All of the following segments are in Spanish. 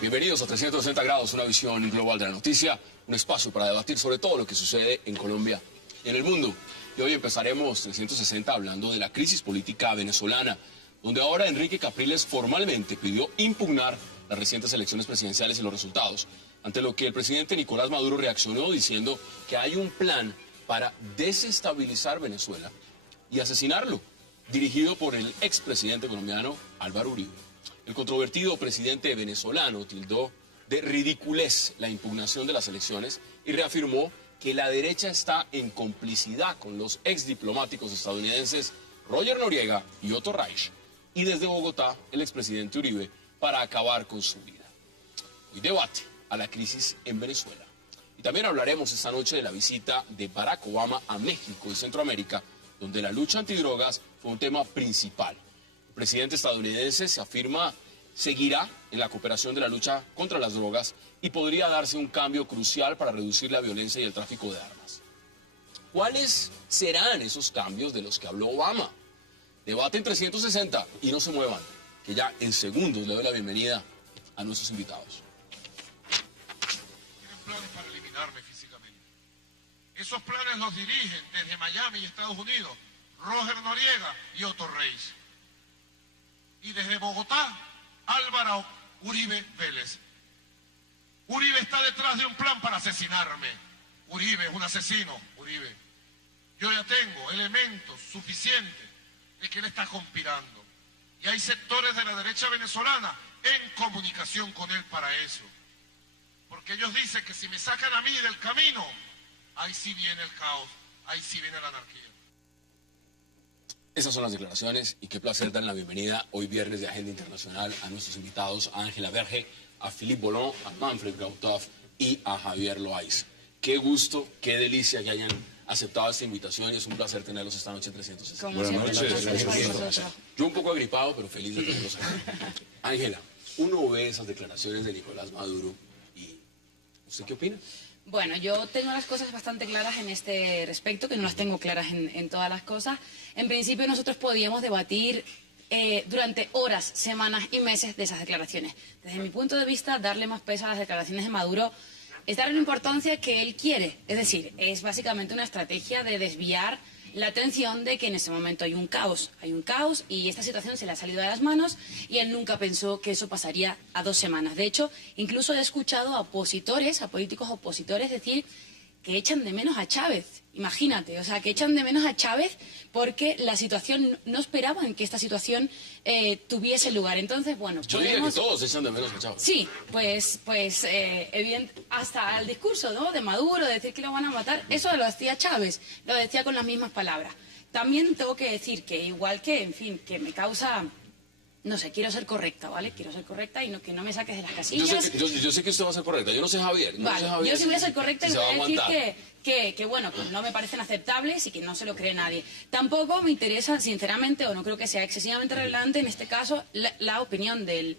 Bienvenidos a 360 grados, una visión global de la noticia, un espacio para debatir sobre todo lo que sucede en Colombia y en el mundo. Y hoy empezaremos 360 hablando de la crisis política venezolana, donde ahora Enrique Capriles formalmente pidió impugnar las recientes elecciones presidenciales y los resultados, ante lo que el presidente Nicolás Maduro reaccionó diciendo que hay un plan para desestabilizar Venezuela y asesinarlo, dirigido por el expresidente colombiano Álvaro Uribe. El controvertido presidente venezolano tildó de ridiculez la impugnación de las elecciones y reafirmó que la derecha está en complicidad con los exdiplomáticos estadounidenses Roger Noriega y Otto Reich, y desde Bogotá el expresidente Uribe para acabar con su vida. Hoy debate a la crisis en Venezuela. Y también hablaremos esta noche de la visita de Barack Obama a México y Centroamérica, donde la lucha antidrogas fue un tema principal. El presidente estadounidense se afirma seguirá en la cooperación de la lucha contra las drogas y podría darse un cambio crucial para reducir la violencia y el tráfico de armas. ¿Cuáles serán esos cambios de los que habló Obama? Debate en 360 y no se muevan, que ya en segundos le doy la bienvenida a nuestros invitados. Tienen planes para eliminarme físicamente. Esos planes los dirigen desde Miami y Estados Unidos Roger Noriega y Otto Reich. Y desde Bogotá, Álvaro Uribe Vélez. Uribe está detrás de un plan para asesinarme. Uribe es un asesino, Uribe. Yo ya tengo elementos suficientes de que él está conspirando. Y hay sectores de la derecha venezolana en comunicación con él para eso. Porque ellos dicen que si me sacan a mí del camino, ahí sí viene el caos, ahí sí viene la anarquía. Esas son las declaraciones y qué placer dar la bienvenida hoy viernes de Agenda Internacional a nuestros invitados, a Ángela Verge, a Philippe Bollon, a Manfred Gauthoff y a Javier Loaiza. Qué gusto, qué delicia que hayan aceptado esta invitación y es un placer tenerlos esta noche en 360. Buenas noches. Yo un poco agripado, pero feliz de tenerlos aquí. Ángela, uno ve esas declaraciones de Nicolás Maduro y ¿usted qué opina? Bueno, yo tengo las cosas bastante claras en este respecto, que no las tengo claras en todas las cosas. En principio nosotros podíamos debatir durante horas, semanas y meses de esas declaraciones. Desde mi punto de vista, darle más peso a las declaraciones de Maduro es darle la importancia que él quiere. Es decir, es básicamente una estrategia de desviar la atención de que en ese momento hay un caos y esta situación se le ha salido de las manos y él nunca pensó que eso pasaría a 2 semanas. De hecho, incluso he escuchado a opositores, a políticos opositores decir que echan de menos a Chávez. Imagínate, o sea, que echan de menos a Chávez porque la situación, no esperaban que esta situación tuviese lugar. Entonces, bueno, yo diría que todos echan de menos a Chávez. Sí, pues hasta el discurso, ¿no?, de Maduro, de decir que lo van a matar, eso lo decía Chávez, lo decía con las mismas palabras. También tengo que decir que igual que, en fin, que me causa... No sé, quiero ser correcta, ¿vale? Quiero ser correcta y no, que no me saques de las casillas. Yo sé que usted va a ser correcta. Yo no sé Javier. Vale, sé Javier yo sí voy a ser correcta y si voy a decir aguantar. que bueno, que no me parecen aceptables y que no se lo cree nadie. Tampoco me interesa, sinceramente, o no creo que sea excesivamente relevante en este caso, la opinión del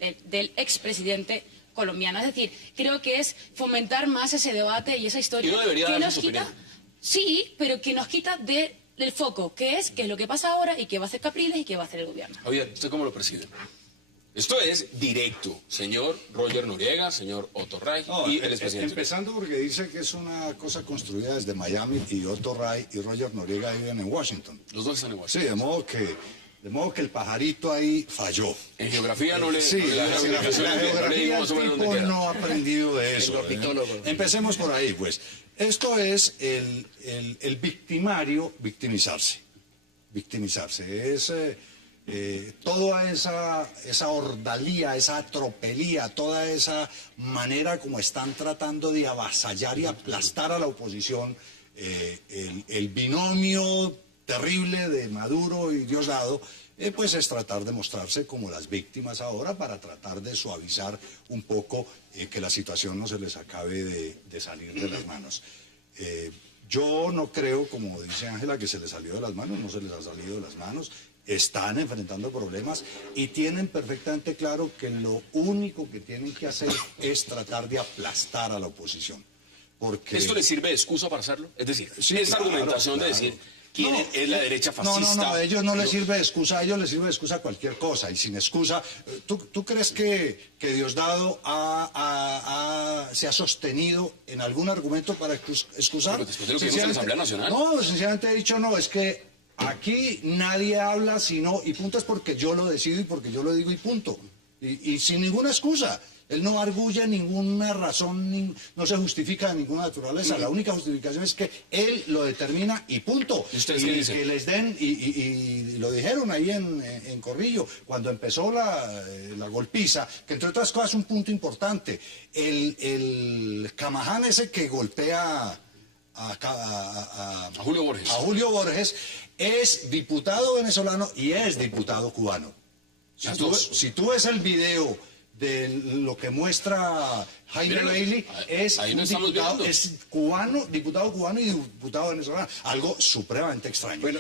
expresidente colombiano. Es decir, creo que es fomentar más ese debate y esa historia. ¿Y no debería que dar nos su quita, opinión? sí, pero que nos quita del foco, que es lo que pasa ahora y qué va a hacer Capriles y qué va a hacer el gobierno. Javier, ¿usted cómo lo percibe? Esto es directo, señor Roger Noriega, señor Otto Reich y el expresidente. Empezando porque dice que es una cosa construida desde Miami y Otto Reich y Roger Noriega viven en Washington. Los dos están en Washington. Sí, de modo que el pajarito ahí falló. En geografía no le... Sí, la la geografía el tipo no ha aprendido de eso. Empecemos por ahí, pues. Esto es el victimario victimizarse. Victimizarse. Es... toda esa ordalía, esa atropelía, toda esa manera como están tratando de avasallar y aplastar a la oposición, el binomio terrible de Maduro y Diosdado, pues es tratar de mostrarse como las víctimas ahora para tratar de suavizar un poco que la situación no se les acabe de salir de las manos. Yo no creo, como dice Ángela, que se les salió de las manos, no se les ha salido de las manos. Están enfrentando problemas y tienen perfectamente claro que lo único que tienen que hacer es tratar de aplastar a la oposición. porque... ¿Esto le sirve de excusa para hacerlo? Es decir, Sí, esta claro, argumentación claro. de decir quién es la derecha fascista. No, a ellos no les sirve de excusa, a ellos les sirve de excusa cualquier cosa, y sin excusa, ¿tú crees que Diosdado se ha sostenido en algún argumento para excusar? Pero después de lo que vimos en la Asamblea Nacional. No, sencillamente ha dicho, no, es que aquí nadie habla sino, y punto, es porque yo lo decido y porque yo lo digo y punto, y sin ninguna excusa. Él no arguye ninguna razón, no se justifica de ninguna naturaleza. La única justificación es que él lo determina y punto. ¿Y ustedes qué dicen? Que les den, y lo dijeron ahí en Corrillo, cuando empezó la golpiza, que entre otras cosas un punto importante, el Camaján ese que golpea a Julio Borges es diputado venezolano y es diputado cubano. Si tú ves el video de lo que muestra Jaime Bailey, es ahí no un estamos diputado, viendo. es cubano, diputado cubano y diputado venezolano, algo supremamente extraño. Bueno,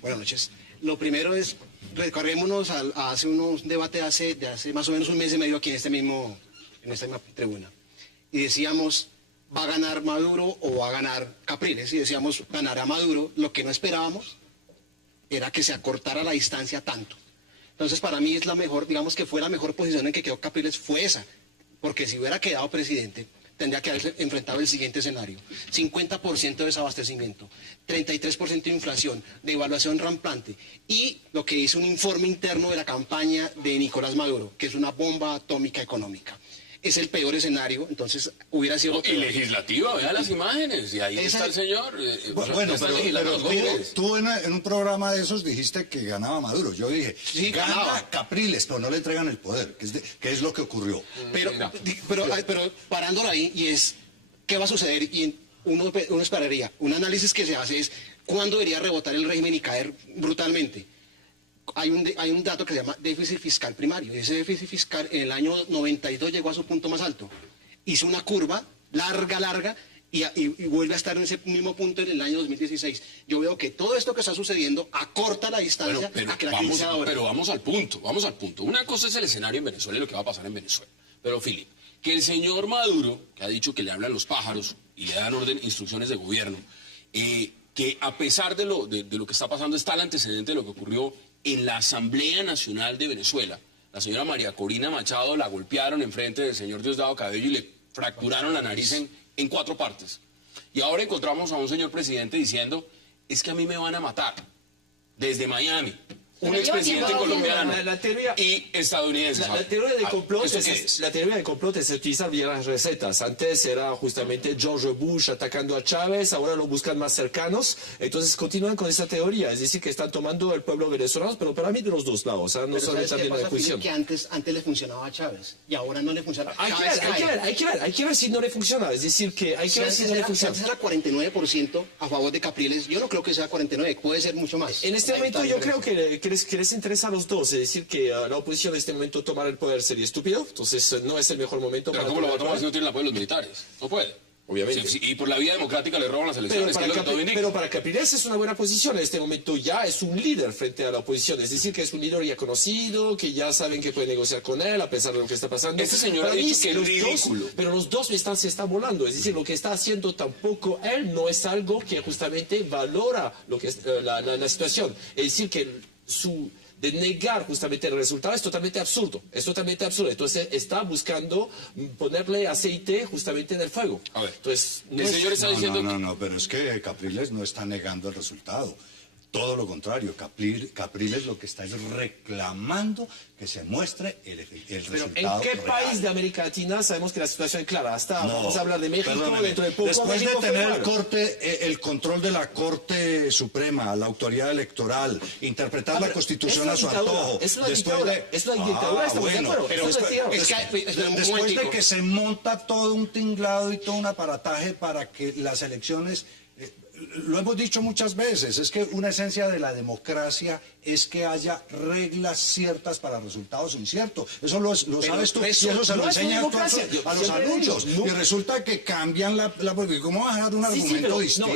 buenas noches. Lo primero es, recorrémonos a hace unos debates de hace más o menos un mes y medio aquí en esta misma tribuna. Y decíamos, ¿va a ganar Maduro o va a ganar Capriles? Y decíamos, ganará Maduro. Lo que no esperábamos era que se acortara la distancia tanto. Entonces, para mí es la mejor, digamos que fue la mejor posición en que quedó Capriles, fue esa. Porque si hubiera quedado presidente, tendría que haber enfrentado el siguiente escenario: 50% de desabastecimiento, 33% de inflación, devaluación rampante, y lo que dice un informe interno de la campaña de Nicolás Maduro, que es una bomba atómica económica. Es el peor escenario, entonces hubiera sido... Y legislativa, vea las imágenes, y ahí está el señor. Bueno, pero tú en un programa de esos dijiste que ganaba Maduro. Yo dije, sí, gana ganaba Capriles, pero no le entregan el poder, que es lo que ocurrió. Pero parándolo ahí, y es, ¿qué va a suceder? Y uno esperaría, un análisis que se hace es, ¿cuándo debería rebotar el régimen y caer brutalmente? Hay un dato que se llama déficit fiscal primario. Ese déficit fiscal en el año 92 llegó a su punto más alto. Hizo una curva larga y vuelve a estar en ese mismo punto en el año 2016. Yo veo que todo esto que está sucediendo acorta la distancia a que la crisis sea ahora. Pero vamos al punto. Una cosa es el escenario en Venezuela y lo que va a pasar en Venezuela. Pero, Filipe, que el señor Maduro, que ha dicho que le hablan los pájaros y le dan instrucciones de gobierno, que a pesar de lo que está pasando, está el antecedente de lo que ocurrió en la Asamblea Nacional de Venezuela. La señora María Corina Machado la golpearon enfrente del señor Diosdado Cabello y le fracturaron la nariz en 4 partes. Y ahora encontramos a un señor presidente diciendo, es que a mí me van a matar, desde Miami. Un expresidente colombiano y estadounidense. La teoría del complot ¿Eso qué es? la teoría del complot es utilizar viejas recetas. Antes era justamente George Bush atacando a Chávez, ahora lo buscan más cercanos, entonces continúan con esa teoría, es decir, que están tomando el pueblo venezolano, pero para mí de los dos lados, no solo también la cuestión. Que antes le funcionaba a Chávez y ahora no le funciona. Hay que ver si no le funciona, es decir, que hay que ver si no le funciona. Si antes era 49% a favor de Capriles, yo no creo que sea 49%, puede ser mucho más. En este momento yo creo que les interesa a los dos, es decir, que la oposición en este momento tomar el poder sería estúpido, entonces no es el mejor momento pero para... ¿cómo lo va a tomar si no tiene el apoyo de los militares? No puede. Obviamente. Y por la vía democrática le roban las elecciones. Pero para Capriles es una buena posición. En este momento ya es un líder frente a la oposición. Es decir, que es un líder ya conocido, que ya saben que puede negociar con él a pesar de lo que está pasando. Este señor ha dicho que es ridículo. Pero los dos se están volando. Es decir, lo que está haciendo tampoco él no es algo que justamente valora lo que es la situación. Es decir, que de negar justamente el resultado es totalmente absurdo. Entonces está buscando ponerle aceite justamente en el fuego. A ver, entonces, el señor está diciendo... No, pero es que Capriles no está negando el resultado. Todo lo contrario, Capriles lo que está es reclamando que se muestre el resultado ¿en qué real. país de América Latina sabemos que la situación es clara? Vamos a hablar de México dentro de poco. Después México de tener fue el control de la Corte Suprema, la autoridad electoral, interpretar la Constitución a su antojo. Es una dictadura, estamos de acuerdo. Pero después de que se monta todo un tinglado y todo un aparataje para que las elecciones... Lo hemos dicho muchas veces, es que una esencia de la democracia es que haya reglas ciertas para resultados inciertos. Eso lo sabes tú, y eso se lo enseñan a los alumnos. Y resulta que cambian porque ¿cómo vas a dar un argumento distinto?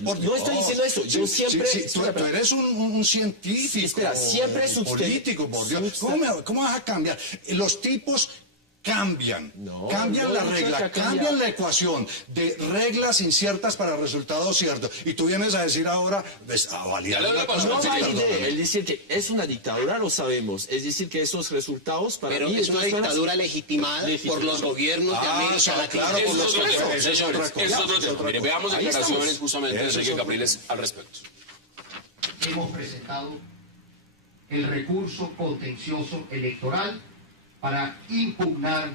No estoy diciendo eso. Yo siempre... Tú eres un científico, siempre político, por Dios. ¿Cómo vas a cambiar? Los tipos cambian No, la no, regla, no, cambian la ecuación de reglas inciertas para resultados ciertos. Y tú vienes a decir ahora, pues, a validar Ya le la pasó, cosa. No sí, valide, es decir, que es una dictadura, lo sabemos. Es decir, que esos resultados para Pero mí... es una estas personas- dictadura legitimada por los gobiernos de América Latina. claro, por los Eso es otro tema, Eso es señores, otra cosa. eso es otro Eso es tema. otra Mire, cosa. veamos Ahí declaraciones estamos. justamente de Eso es Enrique otro- Capriles al respecto. Hemos presentado el recurso contencioso electoral para impugnar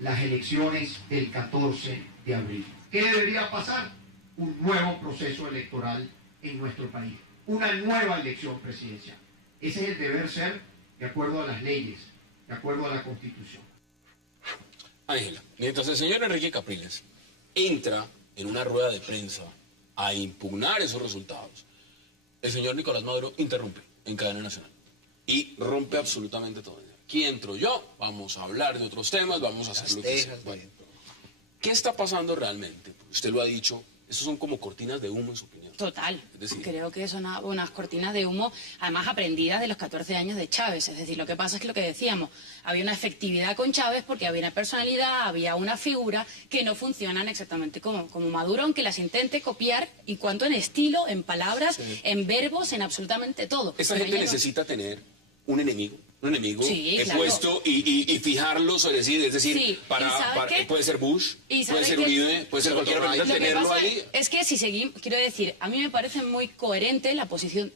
las elecciones del 14 de abril. ¿Qué debería pasar? Un nuevo proceso electoral en nuestro país, una nueva elección presidencial. Ese es el deber ser de acuerdo a las leyes, de acuerdo a la Constitución. Ángela, mientras el señor Enrique Capriles entra en una rueda de prensa a impugnar esos resultados, el señor Nicolás Maduro interrumpe en cadena nacional y rompe absolutamente todo. Aquí entro yo, vamos a hablar de otros temas, vamos a hacer lo que sea. Bueno, ¿qué está pasando realmente? Porque usted lo ha dicho, esos son como cortinas de humo en su opinión. Total. Es decir, Creo que son unas cortinas de humo, además aprendidas de los 14 años de Chávez. Es decir, lo que pasa es que lo que decíamos, había una efectividad con Chávez porque había una personalidad, había una figura que no funcionan exactamente como Maduro, aunque las intente copiar en cuanto en estilo, en palabras, en verbos, en absolutamente todo. esa Pero gente ella no. necesita tener un enemigo Sí, claro. puesto y fijarlos, es decir, Sí, para, ¿y sabe qué? puede ser Bush, ¿Y sabe puede ser qué? Uribe, puede ser cualquier Lo persona, que tenerlo pasa ahí. es que si seguimos, quiero decir, a mí me parece muy coherente la posición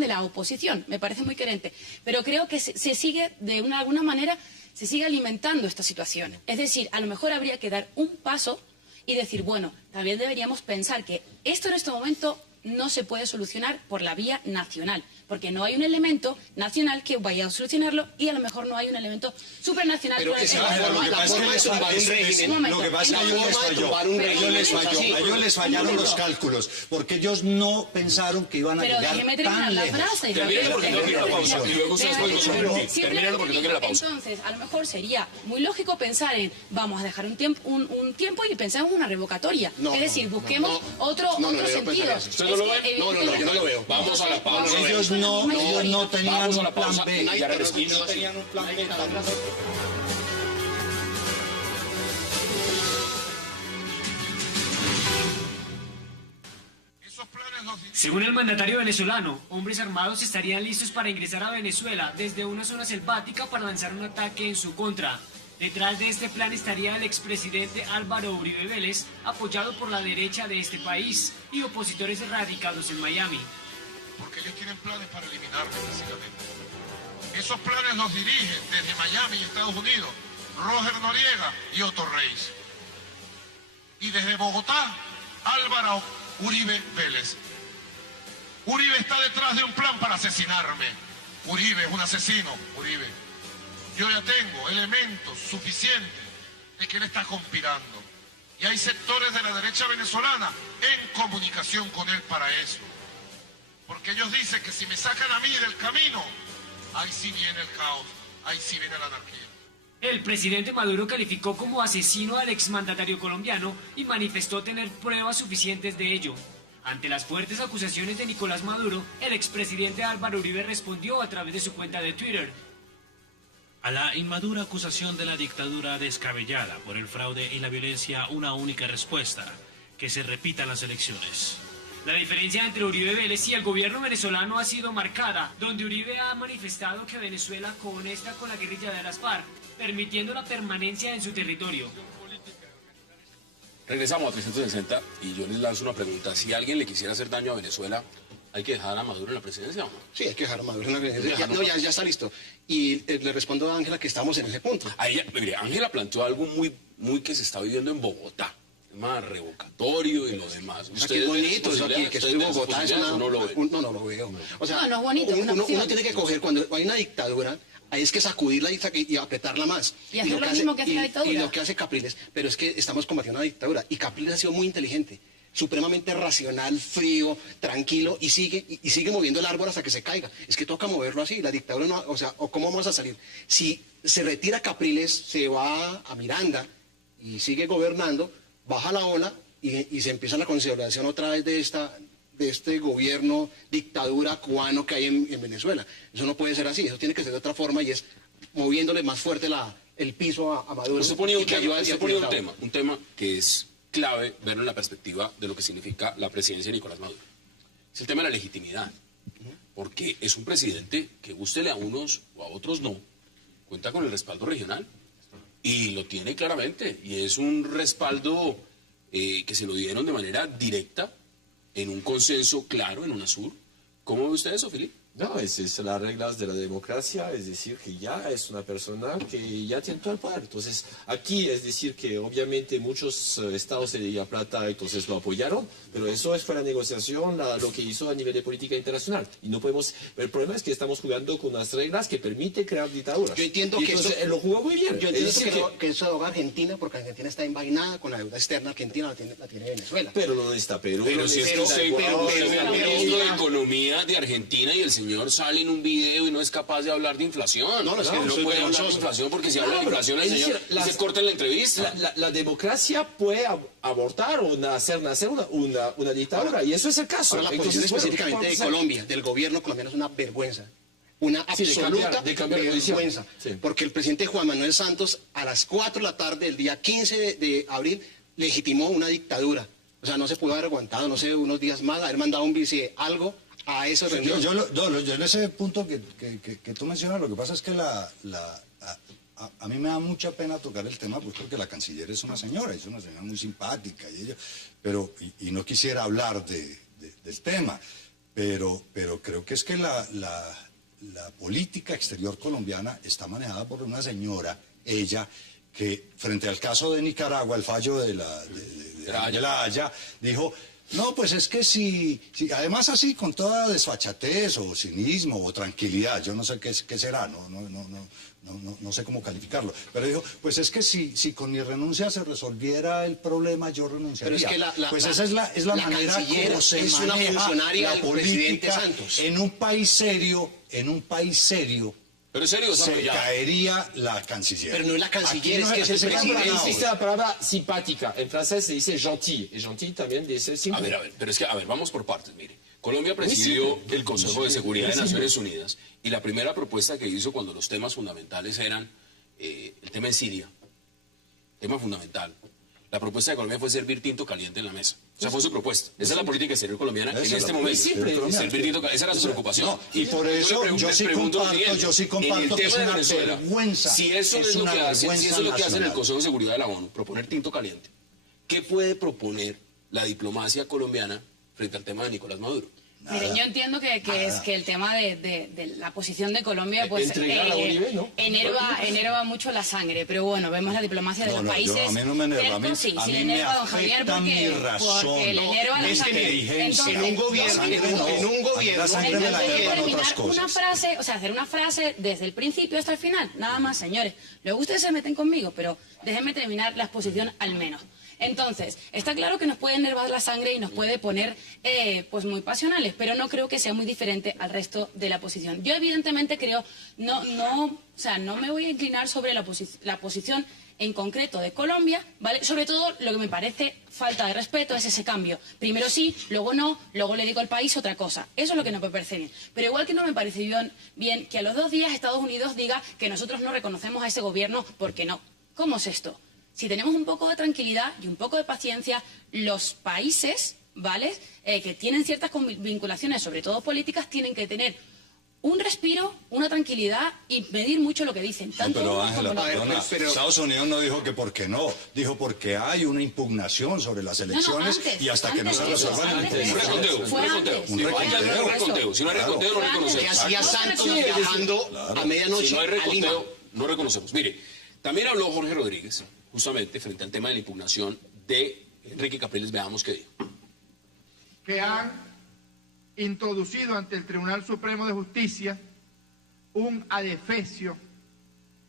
de la oposición, me parece muy coherente, pero creo que se sigue, de alguna manera, se sigue alimentando esta situación. Es decir, a lo mejor habría que dar un paso y decir, bueno, también deberíamos pensar que esto en este momento no se puede solucionar por la vía nacional, porque no hay un elemento nacional que vaya a solucionarlo y a lo mejor no hay un elemento supranacional. Pero que esa vaya a es la forma de tumbar un régimen. Un momento. Lo que pasa es que La a ellos les forma de falló. tumbar un A ellos les régimen. falló. Sí, A ellos les fallaron los cálculos, porque ellos no pensaron que iban a Pero llegar déjeme terminar tan la lejos. frase. Termínelo porque tengo que ir a la pausa y luego ustedes pueden interrumpir. Termínelo porque tengo que ir a la pausa. Entonces, a lo mejor sería muy lógico pensar en, vamos a dejar un tiempo y pensamos una revocatoria. No, es decir, busquemos otro sentido. ¿Usted no lo ve? No, yo no lo veo. Vamos a la pausa. Ellos no tenían Vamos a la un plan pausa. B. Ya regresamos. No tenían un plan B. Esos planes los dirige Según el mandatario venezolano, hombres armados estarían listos para ingresar a Venezuela desde una zona selvática para lanzar un ataque en su contra. Detrás de este plan estaría el expresidente Álvaro Uribe Vélez, apoyado por la derecha de este país y opositores radicados en Miami. porque ellos tienen planes para eliminarme físicamente. Esos planes los dirigen desde Miami y Estados Unidos Roger Noriega y Otto Reis. Y desde Bogotá, Álvaro Uribe Vélez. Uribe está detrás de un plan para asesinarme. Uribe es un asesino, Uribe. Yo ya tengo elementos suficientes de que él está conspirando. Y hay sectores de la derecha venezolana en comunicación con él para eso. Porque ellos dicen que si me sacan a mí del camino, ahí sí viene el caos, ahí sí viene la anarquía. El presidente Maduro calificó como asesino al exmandatario colombiano y manifestó tener pruebas suficientes de ello. Ante las fuertes acusaciones de Nicolás Maduro, el expresidente Álvaro Uribe respondió a través de su cuenta de Twitter. A la inmadura acusación de la dictadura descabellada por el fraude y la violencia, una única respuesta: que se repitan las elecciones. La diferencia entre Uribe Vélez y el gobierno venezolano ha sido marcada, donde Uribe ha manifestado que Venezuela conecta con la guerrilla de las FARC, permitiendo la permanencia en su territorio. Regresamos a 360 y yo les lanzo una pregunta. Si alguien le quisiera hacer daño a Venezuela, ¿hay que dejar a Maduro en la presidencia o no? Sí, hay que dejar a Maduro en la presidencia. Ya está listo. Y le respondo a Ángela que estamos en ese punto. Ahí, mire, Ángela planteó algo muy que se está viviendo en Bogotá. Más revocatorio y lo demás. O sea, que es bonito eso aquí, que estoy en Bogotá. Es una, no lo ve? no lo veo. O sea, No es bonito, es una uno opción. tiene que coger, cuando hay una dictadura, ahí es que sacudirla y apretarla más. Y hacer lo mismo que hace la dictadura. Y lo que hace Capriles. Pero es que estamos combatiendo una dictadura. Y Capriles ha sido muy inteligente, supremamente racional, frío, tranquilo, y sigue moviendo el árbol hasta que se caiga. Es que toca moverlo así. La dictadura no, o sea, ¿o cómo vamos a salir? Si se retira Capriles, se va a Miranda y sigue gobernando, baja la ola y se empieza la consolidación otra vez de este gobierno dictadura cubano que hay en Venezuela. Eso no puede ser así, eso tiene que ser de otra forma y es moviéndole más fuerte el piso a Maduro. Usted ponía y que ayuda al un tema que es clave verlo en la perspectiva de lo que significa la presidencia de Nicolás Maduro. Es el tema de la legitimidad. Porque es un presidente que, gústele a unos o a otros no, cuenta con el respaldo regional. Y lo tiene claramente. Y es un respaldo que se lo dieron de manera directa, en un consenso claro, en UNASUR. ¿Cómo ve usted eso, Filipe? No, es las reglas de la democracia, es decir, que ya es una persona que ya tiene todo el poder. Entonces, aquí es decir que obviamente muchos estados de La Plata entonces lo apoyaron, pero eso fue la negociación, lo que hizo a nivel de política internacional. Y no podemos, el problema es que estamos jugando con unas reglas que permiten crear dictaduras. Yo entiendo que entonces, él lo jugó muy bien. Yo entiendo que eso lo haga Argentina, porque Argentina está envainada con la deuda externa argentina, la tiene Venezuela. Pero no está Perú. Pero si es que el ministro de Economía de Argentina y el señor sale en un video y no es capaz de hablar de inflación. No puede hablar de inflación porque si habla de inflación el señor se corta en la entrevista. La democracia puede abortar o hacer nacer una dictadura, y eso es el caso. Ahora, la posición específicamente de Colombia, del gobierno colombiano, es una vergüenza. Una absoluta vergüenza. Sí. Porque el presidente Juan Manuel Santos, a las 4 de la tarde del día 15 de abril, legitimó una dictadura. O sea, no se pudo haber aguantado, no sé, unos días más, haber mandado un vice algo a esa reunión. Yo en ese punto que tú mencionas, lo que pasa es que a mí me da mucha pena tocar el tema, pues porque la canciller es una señora muy simpática, pero no quisiera hablar del tema, pero creo que es que la política exterior colombiana está manejada por una señora, ella, que frente al caso de Nicaragua, el fallo de la Haya, dijo: no, pues es que si además así, con toda desfachatez o cinismo o tranquilidad, yo no sé qué será, no sé cómo calificarlo, pero dijo, pues es que si con mi renuncia se resolviera el problema, yo renunciaría. Pero es que esa es la manera como se es una maneja funcionaria la del presidente política Santos. en un país serio, Pero en serio, se caería la canciller. Pero no es la canciller, es que es el presidente. Existe la palabra simpática. En francés se dice gentil. Y gentil también dice simple. A ver, pero es que, vamos por partes, mire. Colombia presidió el Consejo de Seguridad de Naciones Unidas y la primera propuesta que hizo cuando los temas fundamentales eran el tema en Siria, tema fundamental. La propuesta de Colombia fue servir tinto caliente en la mesa. O sea, fue su propuesta. Esa es la política exterior colombiana en este momento. Servir tinto caliente. Esa era su preocupación. No, y por eso yo sí comparto que es una vergüenza. Si eso es lo que hace en el Consejo de Seguridad de la ONU, proponer tinto caliente, ¿qué puede proponer la diplomacia colombiana frente al tema de Nicolás Maduro? Miren, yo entiendo que es que el tema de la posición de Colombia pues enerva mucho la sangre, pero bueno, vemos la diplomacia de los países. A mí no me enerva, a mí me afecta mi razón. Porque le enerva la sangre. Entonces, en un gobierno, hacer una frase desde el principio hasta el final, nada más, señores. Luego ustedes se meten conmigo, pero déjenme terminar la exposición al menos. Entonces, está claro que nos puede enervar la sangre y nos puede poner pues muy pasionales, pero no creo que sea muy diferente al resto de la posición. Yo evidentemente creo, no me voy a inclinar sobre la posición en concreto de Colombia, ¿vale? Sobre todo lo que me parece falta de respeto es ese cambio. Primero sí, luego no, luego le digo al país otra cosa. Eso es lo que no me parece bien. Pero igual que no me parece bien que a los 2 días Estados Unidos diga que nosotros no reconocemos a ese gobierno porque no. ¿Cómo es esto? Si tenemos un poco de tranquilidad y un poco de paciencia, los países, ¿vale?, que tienen ciertas vinculaciones, sobre todo políticas, tienen que tener un respiro, una tranquilidad y medir mucho lo que dicen. Tanto pero Ángela, perdona, Estados Unidos no dijo que por qué no, dijo porque hay una impugnación sobre las elecciones y hasta que no se resuelvan el tema. Un reconteo. Si no hay reconteo, no reconocemos. Que hacía Santos viajando a medianoche si no hay a Lima. no reconocemos. Mire, también habló Jorge Rodríguez, justamente frente al tema de la impugnación de Enrique Capriles. Veamos qué dijo. Que han introducido ante el Tribunal Supremo de Justicia un adefesio,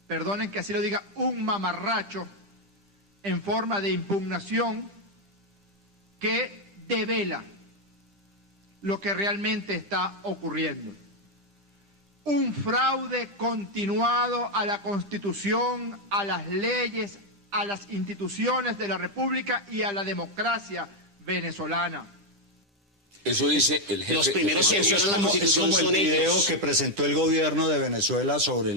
perdonen que así lo diga, un mamarracho en forma de impugnación que devela lo que realmente está ocurriendo. Un fraude continuado a la Constitución, a las leyes, a las instituciones de la República y a la democracia venezolana. Eso dice el jefe. Los primeros que es como el video que presentó el gobierno de Venezuela sobre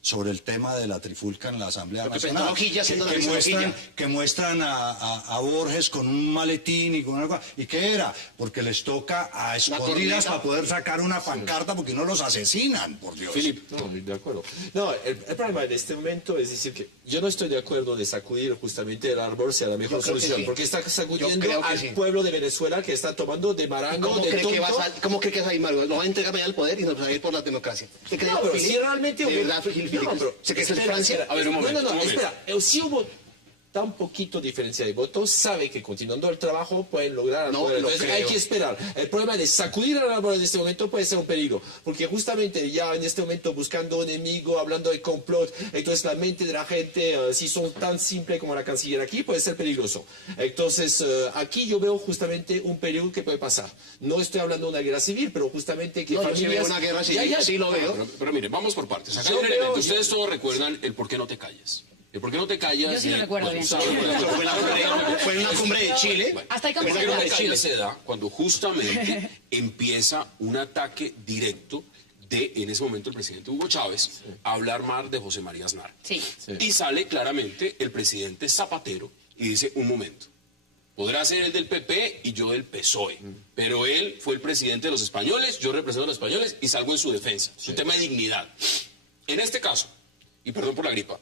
sobre el tema de la trifulca en la Asamblea Lo que Nacional. presentó Hojilla haciendo la visita Que muestran a Borges con un maletín y con una cosa. ¿Y qué era? Porque les toca a escondidas para poder sacar una pancarta porque no los asesinan, por Dios. Filipe, no, de acuerdo. No, el problema en este momento es decir que yo no estoy de acuerdo de sacudir justamente el árbol sea la mejor solución, porque está sacudiendo al pueblo de Venezuela que está tomando de marango, de tonto. ¿Cómo cree que va a ir Mario? ¿Lo va a entregar mañana al poder y nos va a ir por la democracia? No, pero si realmente de verdad, ¿se cree que es Francia? A ver, un momento, espera. Si hubo tan poquito diferencia de votos, sabe que continuando el trabajo pueden lograr. Entonces hay que esperar. El problema de sacudir al árbol en este momento puede ser un peligro, porque justamente ya en este momento buscando un enemigo, hablando de complot, entonces la mente de la gente, si son tan simple como la canciller aquí, puede ser peligroso. Entonces aquí yo veo justamente un peligro que puede pasar. No estoy hablando de una guerra civil, pero justamente que familias... una guerra civil, sí lo veo. Pero mire, vamos por partes. Acá hay un elemento. Ustedes todos recuerdan el por qué no te callas. ¿Por qué no te callas? Yo sí lo recuerdo bien. Fue en una cumbre de Chile. Hasta ahí ¿Por qué no te callas se da cuando justamente empieza un ataque directo de, en ese momento, el presidente Hugo Chávez a hablar mal de José María Aznar? Sí. Y sale claramente el presidente Zapatero y dice, un momento, podrá ser el del PP y yo del PSOE, pero él fue el presidente de los españoles, yo represento a los españoles y salgo en su defensa. Es un tema de dignidad. En este caso, y perdón por la gripa,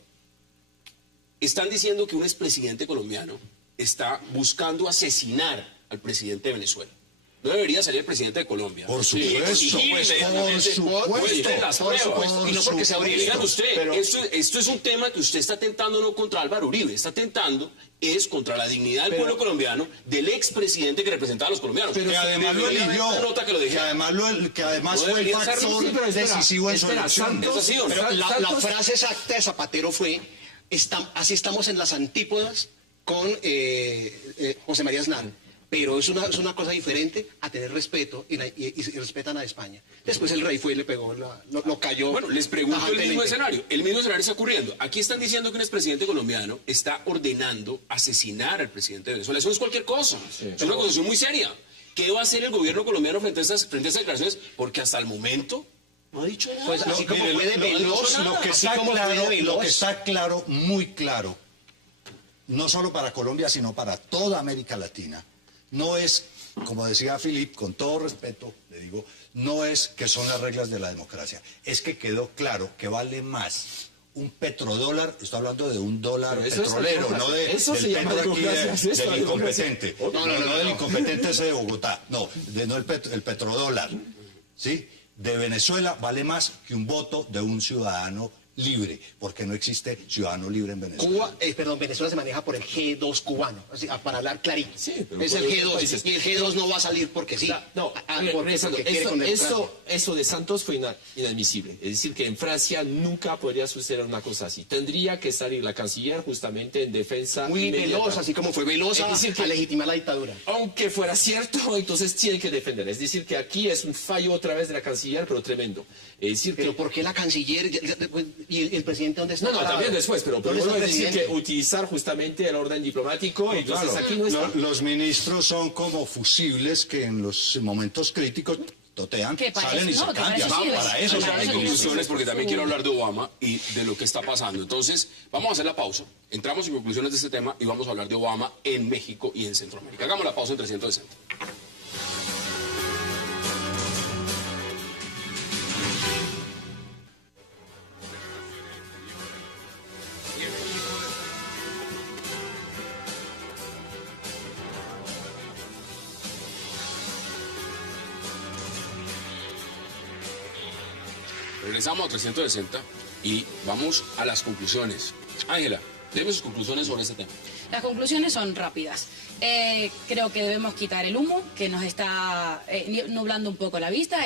están diciendo que un expresidente colombiano está buscando asesinar al presidente de Venezuela. No debería salir el presidente de Colombia. Por supuesto, y no porque sea Uribe. Digan usted, esto es un tema que usted está tentando no contra Álvaro Uribe, está tentando es contra la dignidad del pueblo colombiano, del expresidente que representaba a los colombianos. Pero que además lo eligió, que además fue el factor decisivo en su elección. Pero la frase exacta de Zapatero fue: así estamos en las antípodas con José María Aznar. Pero es una cosa diferente a tener respeto y respetan a España. Después el rey fue y le pegó, lo cayó. Bueno, les pregunto el mismo escenario. El mismo escenario está ocurriendo. Aquí están diciendo que un expresidente colombiano está ordenando asesinar al presidente de Venezuela. Eso no es cualquier cosa. Es una acusación muy seria. ¿Qué va a hacer el gobierno colombiano frente a estas declaraciones? Porque hasta el momento no ha dicho nada. Pues así como puede veloz, lo que está claro, muy claro, no solo para Colombia, sino para toda América Latina, no es, como decía Philippe, con todo respeto, le digo, no es que son las reglas de la democracia, es que quedó claro que vale más un petrodólar, estoy hablando de un dólar petrolero, no del petro aquí del incompetente, no del incompetente ese de Bogotá, no el petrodólar, ¿sí? De Venezuela vale más que un voto de un ciudadano libre, porque no existe ciudadano libre en Venezuela. Venezuela se maneja por el G2 cubano, así, para hablar clarito. Sí, es el G2, y el G2 no va a salir porque sí. Eso de Santos fue inadmisible. Es decir, que en Francia nunca podría suceder una cosa así. Tendría que salir la canciller justamente en defensa muy inmediata. veloz, así como fue veloz a legitimar la dictadura. Aunque fuera cierto, entonces tiene que defender. Es decir, que aquí es un fallo otra vez de la canciller, pero tremendo. Es decir, pero ¿por qué la canciller y el presidente dónde está? No, también después, pero es decir que utilizar justamente el orden diplomático. No, entonces claro, aquí no está. Los ministros son como fusibles que en los momentos críticos totean, salen y se cambian. Para eso hay conclusiones, porque también quiero hablar de Obama y de lo que está pasando. Entonces, vamos a hacer la pausa. Entramos en conclusiones de este tema y vamos a hablar de Obama en México y en Centroamérica. Hagamos la pausa en 360. Regresamos a 360 y vamos a las conclusiones. Ángela, deme sus conclusiones sobre este tema. Las conclusiones son rápidas. Creo que debemos quitar el humo que nos está nublando un poco la vista.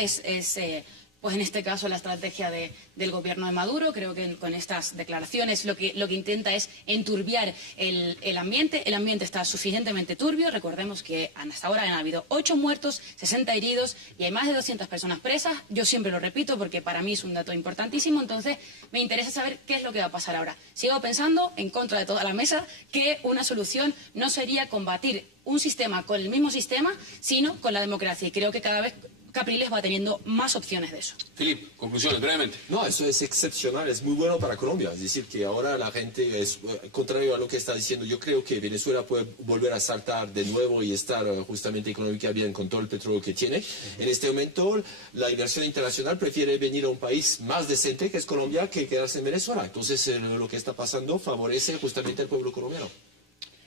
Pues en este caso la estrategia del gobierno de Maduro. Creo que con estas declaraciones lo que intenta es enturbiar el ambiente. El ambiente está suficientemente turbio. Recordemos que hasta ahora han habido 8 muertos, 60 heridos y hay más de 200 personas presas. Yo siempre lo repito porque para mí es un dato importantísimo. Entonces me interesa saber qué es lo que va a pasar ahora. Sigo pensando, en contra de toda la mesa, que una solución no sería combatir un sistema con el mismo sistema, sino con la democracia. Y creo que cada vez Capriles va teniendo más opciones de eso. Filip, conclusiones, brevemente. No, eso es excepcional, es muy bueno para Colombia. Es decir, que ahora la gente, es contrario a lo que está diciendo, yo creo que Venezuela puede volver a saltar de nuevo y estar justamente económicamente bien con todo el petróleo que tiene. En este momento, la inversión internacional prefiere venir a un país más decente, que es Colombia, que quedarse en Venezuela. Entonces, lo que está pasando favorece justamente al pueblo colombiano.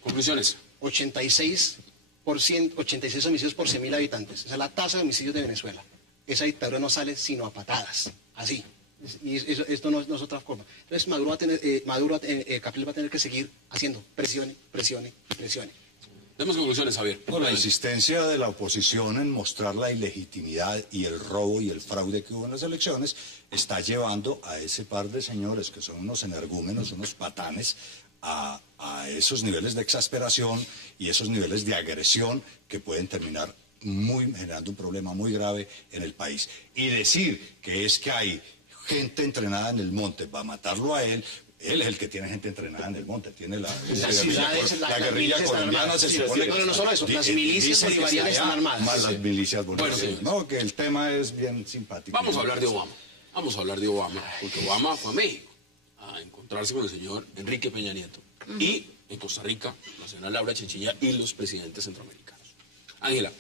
Conclusiones. 86 homicidios por 100.000 habitantes. Esa es la tasa de homicidios de Venezuela. Esa dictadura no sale sino a patadas, así. Y esto no es otra forma. Entonces Capriles va a tener que seguir haciendo presione. Demos conclusiones, Javier. La insistencia de la oposición en mostrar la ilegitimidad y el robo y el fraude que hubo en las elecciones está llevando a ese par de señores que son unos energúmenos, unos patanes, a esos niveles de exasperación y esos niveles de agresión que pueden terminar generando un problema muy grave en el país. Y decir que es que hay gente entrenada en el monte para matarlo a él es el que tiene gente entrenada en el monte, tiene la guerrilla colombiana, se supone que... No solo eso, las milicias bolivarianas están armadas. Más las milicias bolivarianas. Bueno, sí. No, que el tema es bien simpático. Vamos a hablar de Obama, porque Obama fue a México a encontrarse con el señor Enrique Peña Nieto. Y en Costa Rica, la señora Laura Chinchilla y los presidentes centroamericanos. Ángela,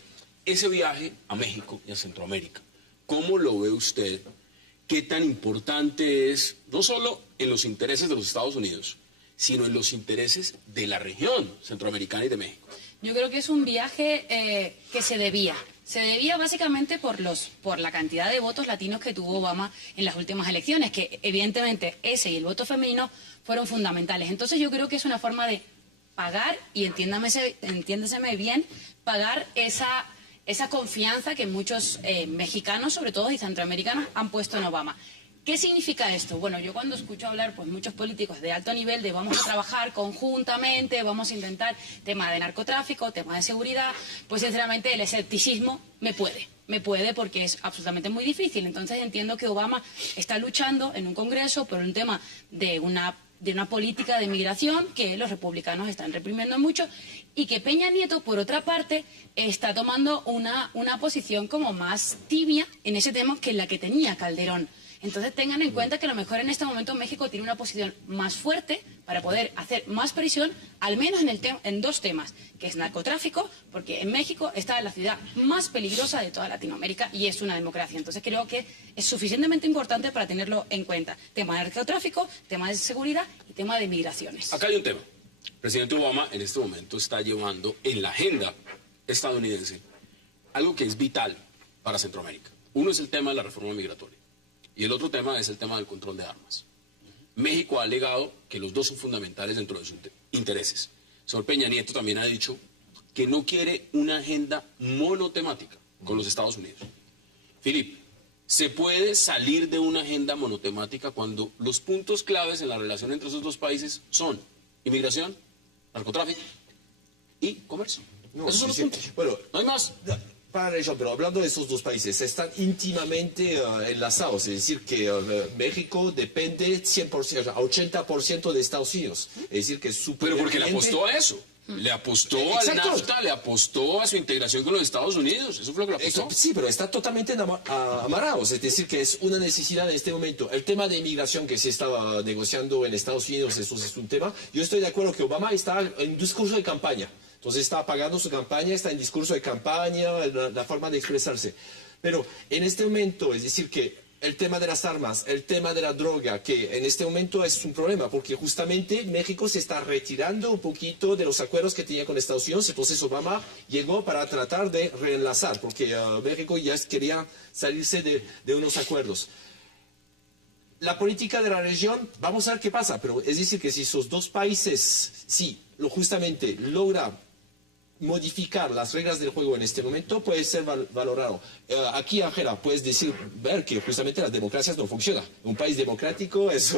ese viaje a México y a Centroamérica, ¿cómo lo ve usted? ¿Qué tan importante es, no solo en los intereses de los Estados Unidos, sino en los intereses de la región centroamericana y de México? Yo creo que es un viaje que se debía. Se debía básicamente por la cantidad de votos latinos que tuvo Obama en las últimas elecciones, que evidentemente ese y el voto femenino fueron fundamentales. Entonces yo creo que es una forma de pagar, y entiéndaseme bien, pagar esa confianza que muchos mexicanos, sobre todo, y centroamericanos han puesto en Obama. ¿Qué significa esto? Bueno, yo cuando escucho hablar pues muchos políticos de alto nivel de vamos a trabajar conjuntamente, vamos a intentar tema de narcotráfico, tema de seguridad, pues sinceramente el escepticismo me puede porque es absolutamente muy difícil. Entonces entiendo que Obama está luchando en un Congreso por un tema de una política de migración que los republicanos están reprimiendo mucho y que Peña Nieto, por otra parte, está tomando una posición como más tibia en ese tema que la que tenía Calderón. Entonces tengan en cuenta que a lo mejor en este momento México tiene una posición más fuerte para poder hacer más presión, al menos en dos temas, que es narcotráfico, porque en México está la ciudad más peligrosa de toda Latinoamérica y es una democracia. Entonces creo que es suficientemente importante para tenerlo en cuenta. Tema de narcotráfico, tema de seguridad y tema de migraciones. Acá hay un tema. El presidente Obama en este momento está llevando en la agenda estadounidense algo que es vital para Centroamérica. Uno es el tema de la reforma migratoria. Y el otro tema es el tema del control de armas. México ha alegado que los dos son fundamentales dentro de sus intereses. El señor Peña Nieto también ha dicho que no quiere una agenda monotemática con los Estados Unidos. Filip, ¿se puede salir de una agenda monotemática cuando los puntos claves en la relación entre esos dos países son inmigración, narcotráfico y comercio? Esos son los puntos. Bueno, no hay más. Para ello, pero hablando de esos dos países, están íntimamente enlazados, es decir, que México depende 100%, a 80% de Estados Unidos. Es decir, que su Pero porque le apostó a eso. Le apostó al NAFTA, le apostó a su integración con los Estados Unidos. Eso fue lo que le apostó. Sí, pero está totalmente amarrados. Es decir, que es una necesidad en este momento. El tema de inmigración que se estaba negociando en Estados Unidos, eso es un tema. Yo estoy de acuerdo que Obama está en discurso de campaña. Entonces está pagando su campaña, está en discurso de campaña, la forma de expresarse. Pero en este momento, es decir, que el tema de las armas, el tema de la droga, que en este momento es un problema, porque justamente México se está retirando un poquito de los acuerdos que tenía con Estados Unidos, entonces Obama llegó para tratar de reenlazar, porque México ya quería salirse de unos acuerdos. La política de la región, vamos a ver qué pasa, pero es decir, que si esos dos países, justamente logra modificar las reglas del juego en este momento, puede ser valorado. Aquí, Ángela, puedes ver que justamente las democracias no funcionan. Un país democrático es...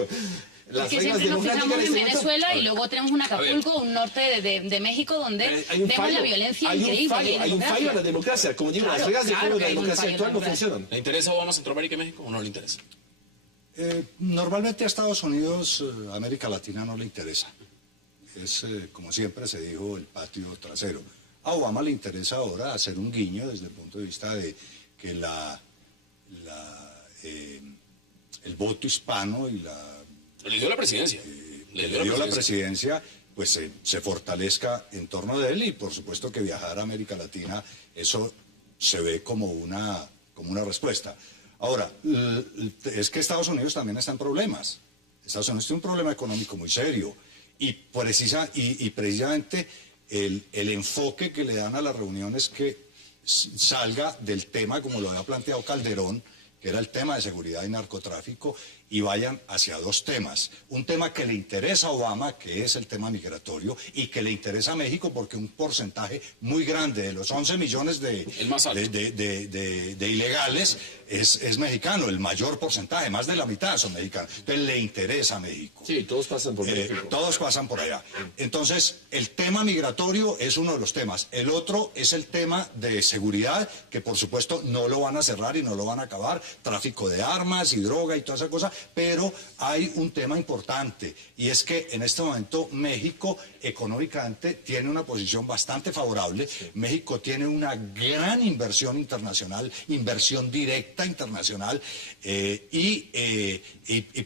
Las que siempre nos fijamos en Venezuela y luego tenemos un Acapulco, un norte de México donde vemos la violencia increíble. Hay un fallo en la democracia. Como digo, las reglas del juego de la democracia actual no funcionan. ¿Le interesa Obama Centroamérica y México o no le interesa? Normalmente a Estados Unidos, América Latina no le interesa. Es, como siempre se dijo, el patio trasero. A Obama le interesa ahora hacer un guiño desde el punto de vista que el voto hispano y le dio la presidencia. Le dio la presidencia, pues se fortalezca en torno de él, y por supuesto que viajar a América Latina, eso se ve como una respuesta. Ahora, es que Estados Unidos también está en problemas. Estados Unidos tiene un problema económico muy serio, y precisamente el enfoque que le dan a las reuniones que salga del tema, como lo había planteado Calderón, que era el tema de seguridad y narcotráfico, y vayan hacia dos temas. Un tema que le interesa a Obama, que es el tema migratorio, y que le interesa a México porque un porcentaje muy grande de los 11 millones de ilegales es mexicano, el mayor porcentaje, más de la mitad son mexicanos. Entonces le interesa a México. Sí, todos pasan por México. Todos pasan por allá. Entonces, el tema migratorio es uno de los temas. El otro es el tema de seguridad, que por supuesto no lo van a cerrar y no lo van a acabar. Tráfico de armas y droga y toda esa cosa. Pero hay un tema importante, y es que en este momento México económicamente tiene una posición bastante favorable. Sí. México tiene una gran inversión internacional, inversión directa internacional, y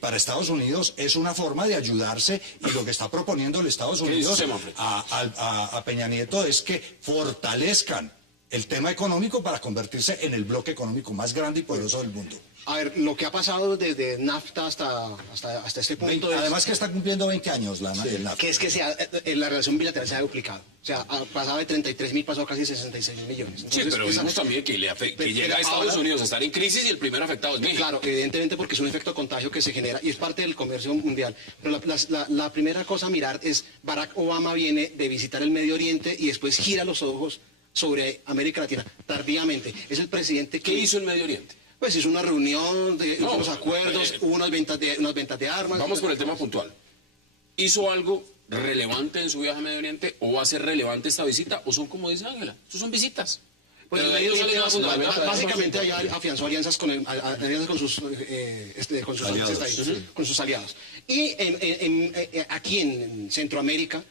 para Estados Unidos es una forma de ayudarse, y lo que está proponiendo el Estados Unidos a Peña Nieto es que fortalezcan el tema económico para convertirse en el bloque económico más grande y poderoso del mundo. A ver, lo que ha pasado desde NAFTA hasta este punto además que está cumpliendo 20 años el NAFTA. Que es que la relación bilateral se ha duplicado. O sea, pasaba de 33.000, pasó a casi 66 millones. Entonces, sí, pero vimos también que llega a Estados Unidos a estar en crisis, y el primer afectado es México. Claro, evidentemente, porque es un efecto contagio que se genera y es parte del comercio mundial. Pero la primera cosa a mirar es: Barack Obama viene de visitar el Medio Oriente y después gira los ojos sobre América Latina, tardíamente. Es el presidente que... ¿Qué hizo en Medio Oriente? Pues hizo una reunión, unos acuerdos, hubo unas ventas de armas. Vamos por el tema puntual. ¿Hizo algo relevante en su viaje a Medio Oriente, o va a ser relevante esta visita, o son, como dice Ángela, estos son visitas? Pues básicamente allá afianzó alianzas con sus aliados. Y aquí en Centroamérica,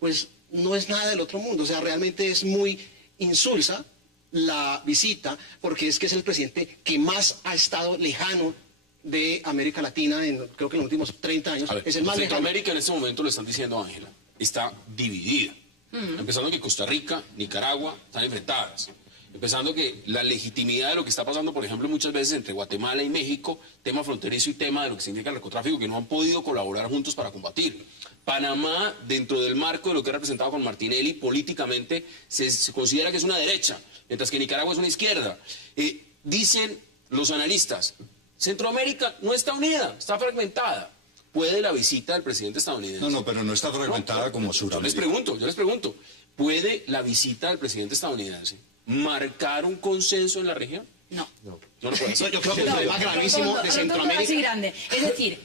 pues no es nada del otro mundo. O sea, realmente es muy insulsa la visita, porque es que es el presidente que más ha estado lejano de América Latina, creo que en los últimos 30 años. Ver, es el más lejano. Centroamérica en este momento, lo están diciendo Ángela, está dividida. Empezando que Costa Rica, Nicaragua están enfrentadas. Empezando que la legitimidad de lo que está pasando, por ejemplo, muchas veces entre Guatemala y México, tema fronterizo y tema de lo que significa el narcotráfico, que no han podido colaborar juntos para combatir. Panamá, dentro del marco de lo que ha representado con Martinelli, políticamente se considera que es una derecha, mientras que Nicaragua es una izquierda. Dicen los analistas, Centroamérica no está unida, está fragmentada. ¿Puede la visita del presidente estadounidense? No, pero no está fragmentada como Sudamérica. Yo les pregunto, ¿puede la visita del presidente estadounidense marcar un consenso en la región? No. No lo puede hacer. Yo creo que el problema gravísimo de Centroamérica... Así grande. Es decir,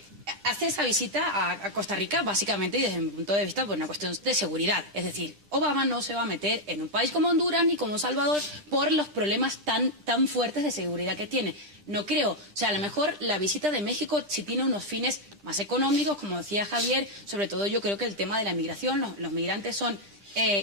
hace esa visita a Costa Rica básicamente, y desde mi punto de vista, por una cuestión de seguridad. Es decir, Obama no se va a meter en un país como Honduras ni como Salvador por los problemas tan fuertes de seguridad que tiene. No creo. O sea, a lo mejor la visita de México sí tiene unos fines más económicos, como decía Javier. Sobre todo yo creo que el tema de la migración, los migrantes son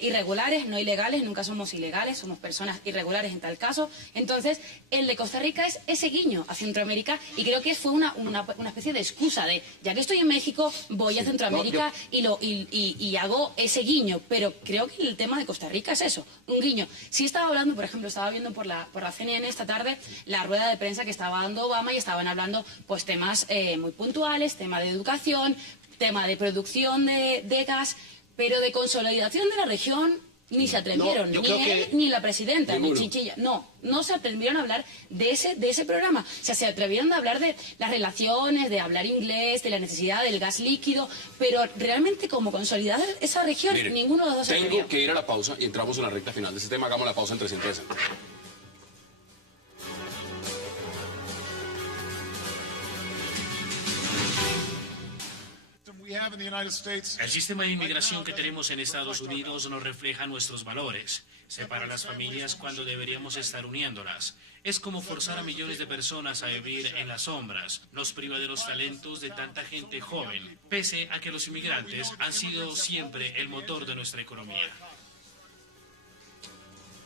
irregulares, no ilegales, nunca somos ilegales, somos personas irregulares en tal caso. Entonces, el de Costa Rica es ese guiño a Centroamérica, y creo que fue una especie de excusa de, ya que estoy en México, voy a Centroamérica y hago ese guiño. Pero creo que el tema de Costa Rica es eso, un guiño. Sí estaba hablando, por ejemplo, estaba viendo por la CNN esta tarde la rueda de prensa que estaba dando Obama, y estaban hablando pues temas muy puntuales, tema de educación, tema de producción de gas, pero de consolidación de la región ni se atrevieron, ni él, ni la presidenta, ni Chinchilla. No se atrevieron a hablar de ese programa. O sea, se atrevieron a hablar de las relaciones, de hablar inglés, de la necesidad del gas líquido, pero realmente como consolidar esa región, miren, ninguno de los dos se atrevió. Tengo que ir a la pausa y entramos en la recta final de este tema. Hagamos la pausa en 360. El sistema de inmigración que tenemos en Estados Unidos no refleja nuestros valores. Separa a las familias cuando deberíamos estar uniéndolas. Es como forzar a millones de personas a vivir en las sombras. Nos priva de los talentos de tanta gente joven, pese a que los inmigrantes han sido siempre el motor de nuestra economía.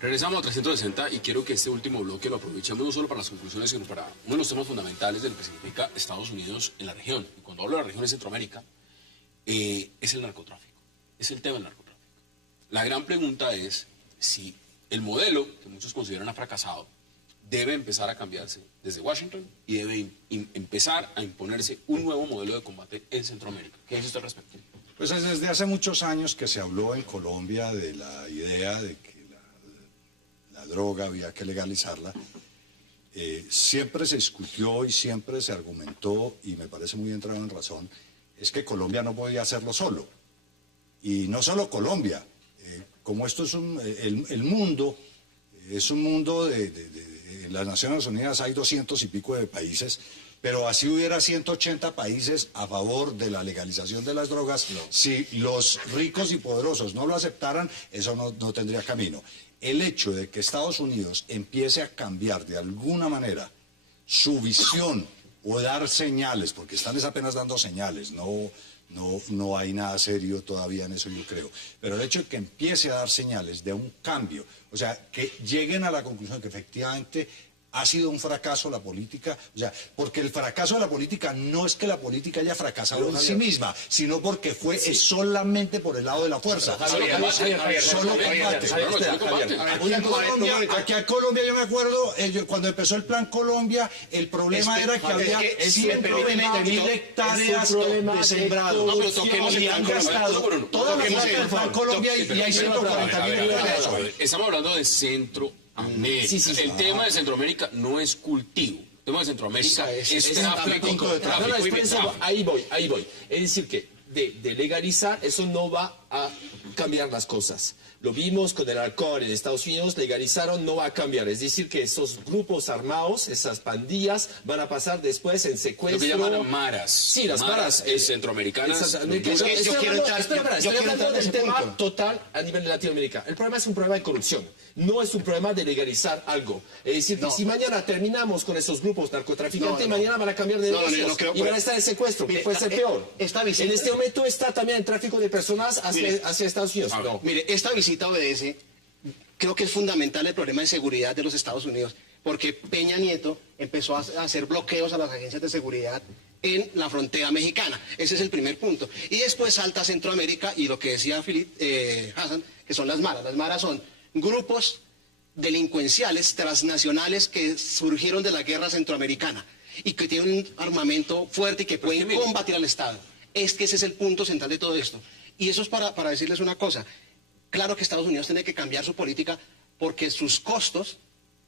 Regresamos a 360 y quiero que este último bloque lo aprovechemos no solo para las conclusiones, sino para uno de los temas fundamentales de lo que significa Estados Unidos en la región. Y cuando hablo de la región de Centroamérica, es el narcotráfico, es el tema del narcotráfico. La gran pregunta es si el modelo, que muchos consideran ha fracasado, debe empezar a cambiarse desde Washington y debe empezar a imponerse un nuevo modelo de combate en Centroamérica. ¿Qué dice usted al respecto? Pues desde hace muchos años que se habló en Colombia de la idea de que la droga había que legalizarla. Siempre se discutió y siempre se argumentó, y me parece muy entrado en razón, es que Colombia no podía hacerlo solo. Y no solo Colombia, como esto es el mundo, es un mundo en las Naciones Unidas hay 200 y pico de países, pero así hubiera 180 países a favor de la legalización de las drogas, si los ricos y poderosos no lo aceptaran, eso no tendría camino. El hecho de que Estados Unidos empiece a cambiar de alguna manera su visión o dar señales, porque están apenas dando señales, no hay nada serio todavía en eso, yo creo, pero el hecho de que empiece a dar señales de un cambio, o sea, que lleguen a la conclusión de que efectivamente ha sido un fracaso la política, o sea, porque el fracaso de la política no es que la política haya fracasado en sí misma, sino porque fue solamente por el lado de la fuerza. Solo combate. Aquí a Colombia yo me acuerdo, cuando empezó el Plan Colombia, el problema era que había 120.000 hectáreas de sembrado. Y han gastado toda la plata del Plan Colombia y hay 140.000 hectáreas. Estamos hablando de Centroamérica. El tema de Centroamérica no es cultivo. El tema de Centroamérica es tráfico. Ahí voy. Es decir que de legalizar eso no va a cambiar las cosas. Lo vimos con el alcohol en Estados Unidos, legalizaron, no va a cambiar. Es decir que esos grupos armados, esas pandillas, van a pasar después en secuestro. Lo que llaman maras. Sí, las maras centroamericanas. Estoy hablando del tema total a nivel de Latinoamérica. El problema es un problema de corrupción. No es un problema de legalizar algo. Es decir, que si mañana terminamos con esos grupos narcotraficantes, mañana van a cambiar de negocios y van a estar en secuestro, que puede ser peor. En este momento está también el tráfico de personas hacia Estados Unidos. Mire, esta visita obedece, creo que es fundamental el problema de seguridad de los Estados Unidos, porque Peña Nieto empezó a hacer bloqueos a las agencias de seguridad en la frontera mexicana. Ese es el primer punto. Y después salta a Centroamérica y lo que decía Hassan, que son las maras. Las maras son grupos delincuenciales transnacionales que surgieron de la guerra centroamericana y que tienen un armamento fuerte y que pueden combatir al Estado. Es que ese es el punto central de todo esto. Y eso es para decirles una cosa. Claro que Estados Unidos tiene que cambiar su política porque sus costos,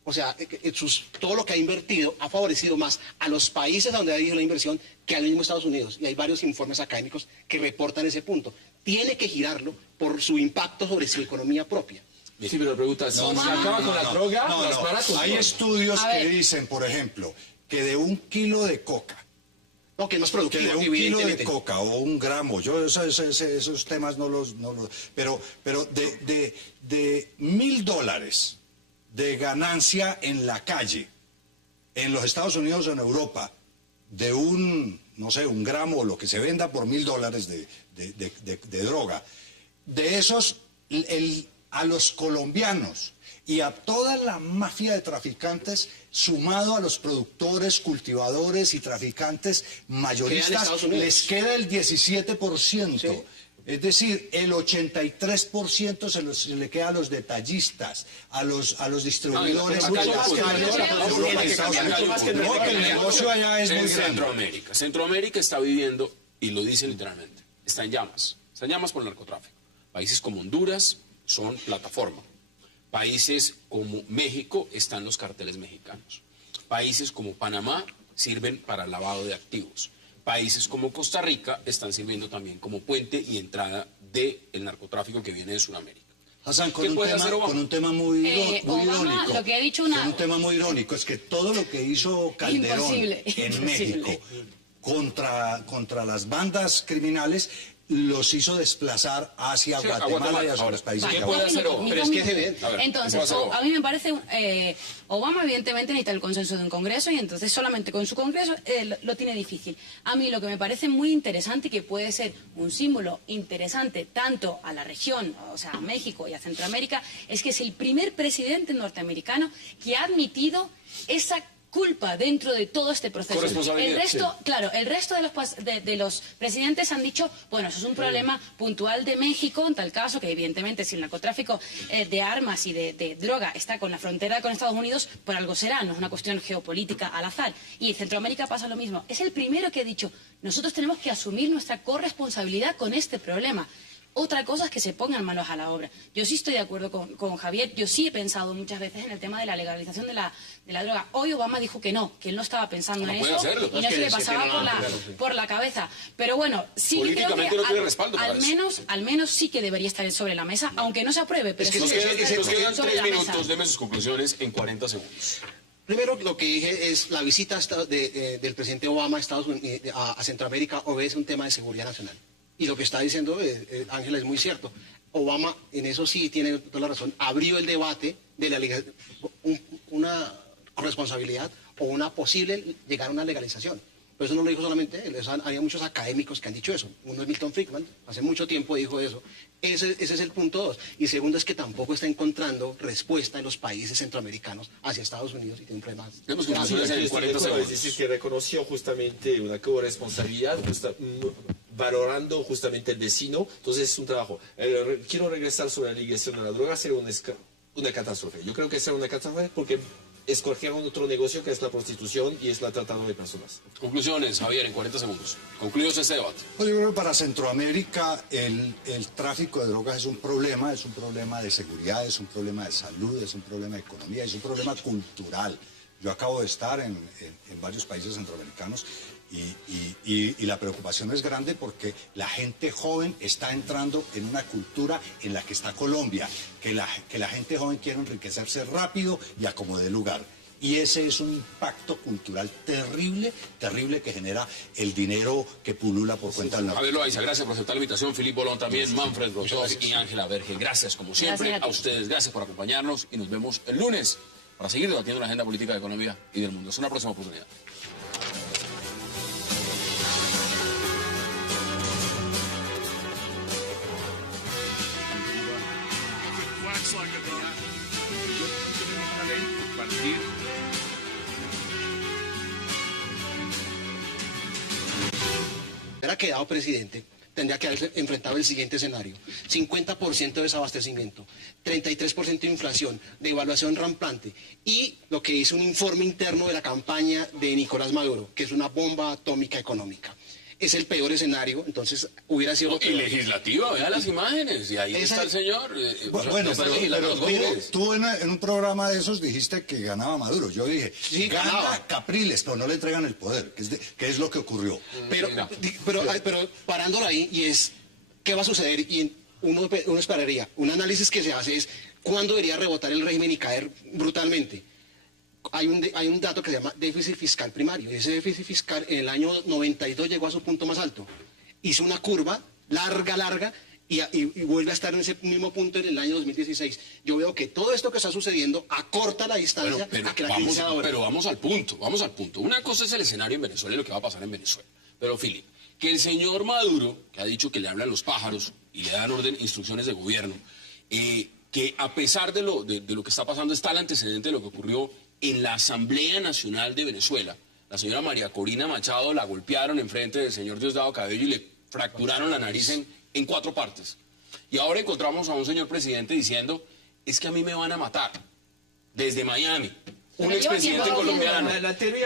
o sea, todo lo que ha invertido ha favorecido más a los países donde ha ido la inversión que al mismo Estados Unidos. Y hay varios informes académicos que reportan ese punto. Tiene que girarlo por su impacto sobre su economía propia. Sí, pero la pregunta es, ¿se acaba con la droga? Hay estudios que dicen, por ejemplo, que de 1 kilo de coca, que es más productivo, que de 1 kilo de coca o 1 gramo, yo esos temas no los pero de $1.000 de ganancia en la calle, en los Estados Unidos o en Europa, de no sé, 1 gramo o lo que se venda por $1.000 de droga, de esos, a los colombianos y a toda la mafia de traficantes, sumado a los productores, cultivadores y traficantes mayoristas, les queda el 17%. Sí. Es decir, el 83% se le queda a los detallistas, a los distribuidores. El negocio allá es muy grande. Centroamérica está viviendo, y lo dice literalmente, está en llamas por el narcotráfico. Países como Honduras son plataforma. Países como México están los carteles mexicanos. Países como Panamá sirven para el lavado de activos. Países como Costa Rica están sirviendo también como puente y entrada del narcotráfico que viene de Sudamérica. Hassan, con un tema muy irónico. Lo que ha dicho con un tema muy irónico, es que todo lo que hizo Calderón en México contra las bandas criminales, los hizo desplazar hacia Guatemala y hacia los países. ¿Qué puede hacer Obama? Pero es que es evidente. Entonces, a mí me parece, Obama evidentemente necesita el consenso de un Congreso y entonces solamente con su Congreso lo tiene difícil. A mí lo que me parece muy interesante y que puede ser un símbolo interesante tanto a la región, o sea, a México y a Centroamérica, es que es el primer presidente norteamericano que ha admitido esa culpa dentro de todo este proceso. El resto, claro, el resto de los presidentes han dicho, bueno, eso es un problema puntual de México, en tal caso que evidentemente si el narcotráfico de armas y de droga está con la frontera con Estados Unidos, por algo será, no es una cuestión geopolítica al azar. Y en Centroamérica pasa lo mismo. Es el primero que ha dicho, nosotros tenemos que asumir nuestra corresponsabilidad con este problema. Otra cosa es que se pongan manos a la obra. Yo sí estoy de acuerdo con Javier, yo sí he pensado muchas veces en el tema de la legalización de la droga. Hoy Obama dijo que no, que él no estaba pensando en eso y no se le pasaba por la cabeza. Pero bueno, sí que creo que al menos sí que debería estar sobre la mesa, aunque no se apruebe. Pero nos quedan 3 minutos, deme sus conclusiones en 40 segundos. Primero, lo que dije es la visita del presidente Obama a Estados Unidos, a Centroamérica obedece un tema de seguridad nacional. Y lo que está diciendo Ángela es muy cierto. Obama, en eso sí tiene toda la razón, abrió el debate de una responsabilidad o una posible llegar a una legalización. Pero eso no lo dijo solamente él, había muchos académicos que han dicho eso. Uno es Milton Friedman, hace mucho tiempo dijo eso. Ese es el punto 2. Y segundo es que tampoco está encontrando respuesta en los países centroamericanos hacia Estados Unidos y tiene problemas. Es decir, que reconoció justamente una corresponsabilidad, valorando justamente el vecino. Entonces es un trabajo. Quiero regresar sobre la legalización de la droga, será una catástrofe. Yo creo que será una catástrofe porque escogieron otro negocio que es la prostitución y es la trata de personas. Conclusiones, Javier, en 40 segundos. Concluimos este debate. Pues yo creo que para Centroamérica el tráfico de drogas es un problema de seguridad, es un problema de salud, es un problema de economía, es un problema cultural. Yo acabo de estar en varios países centroamericanos y la preocupación es grande porque la gente joven está entrando en una cultura en la que está Colombia, que la gente joven quiere enriquecerse rápido y a como dé lugar. Y ese es un impacto cultural terrible, terrible que genera el dinero que pulula por cuenta del narcotráfico. Javier Loaiza, gracias por aceptar la invitación. Filipe Bolón también, Manfred Rotov y Ángela Berge. Gracias, como siempre, a ustedes. Gracias por acompañarnos y nos vemos el lunes para seguir debatiendo la agenda política de Colombia y del mundo. Es una próxima oportunidad. Hubiera quedado presidente, tendría que haber enfrentado el siguiente escenario: 50% de desabastecimiento, 33% de inflación, devaluación rampante y lo que dice un informe interno de la campaña de Nicolás Maduro, que es una bomba atómica económica. Es el peor escenario, entonces hubiera sido... Y legislativa, vea las imágenes, y ahí está el señor. Bueno, pero tú en un programa de esos dijiste que ganaba Maduro. Yo dije, sí, gana Capriles, pero no le entregan el poder, que es lo que ocurrió. Pero parándolo ahí, y es, ¿qué va a suceder? Y uno esperaría, un análisis que se hace es, ¿cuándo debería rebotar el régimen y caer brutalmente? Hay un dato que se llama déficit fiscal primario. Ese déficit fiscal en el año 92 llegó a su punto más alto. Hizo una curva larga y vuelve a estar en ese mismo punto en el año 2016. Yo veo que todo esto que está sucediendo acorta la distancia a que la crisis sea ahora. Pero vamos al punto. Una cosa es el escenario en Venezuela y lo que va a pasar en Venezuela. Pero, Filipe, que el señor Maduro, que ha dicho que le hablan los pájaros y le dan instrucciones de gobierno, que a pesar de lo que está pasando está el antecedente de lo que ocurrió en la Asamblea Nacional de Venezuela. La señora María Corina Machado la golpearon enfrente del señor Diosdado Cabello y le fracturaron la nariz en 4 partes. Y ahora encontramos a un señor presidente diciendo, es que a mí me van a matar, desde Miami. Un expresidente colombiano